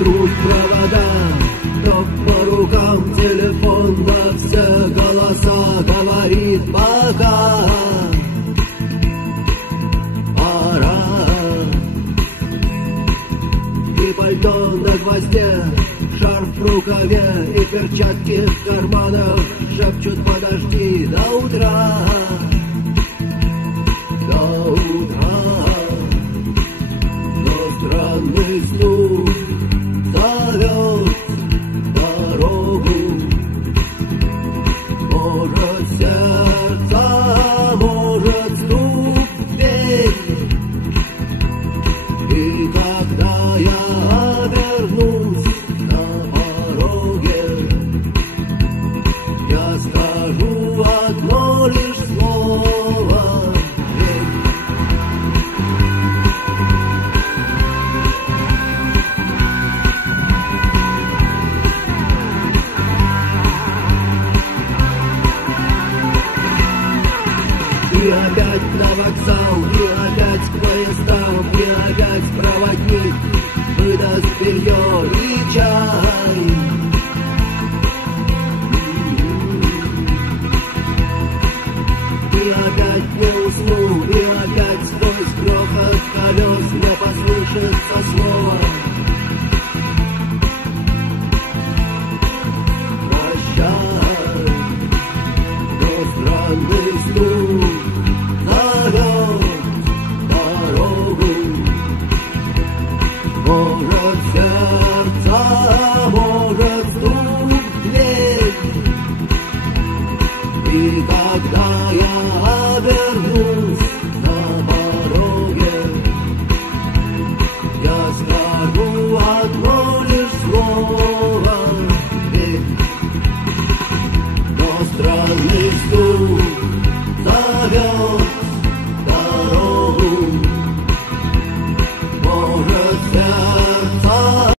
труб провода, но по рукам телефон во все голоса говорит пока. Пора. И пальто на гвозде, шарф в рукаве и перчатки в карманах шепчут подожди до утра. До утра. Но странный стук зовет дорогу. Может сердце, может стук в дверь. И когда я обернусь на пороге, я скажу одно лишь слово. И опять на вокзал, и опять к поездам, и опять проводник выдаст белье и чай. И опять не усну, и опять сквозь грохот колес не послышится слово. Прощай, но странный стук зовет дорогу. Может сердце, может стук в дверь. И когда я обернусь на пороге, я скажу одно лишь слово. Ведь но странный стук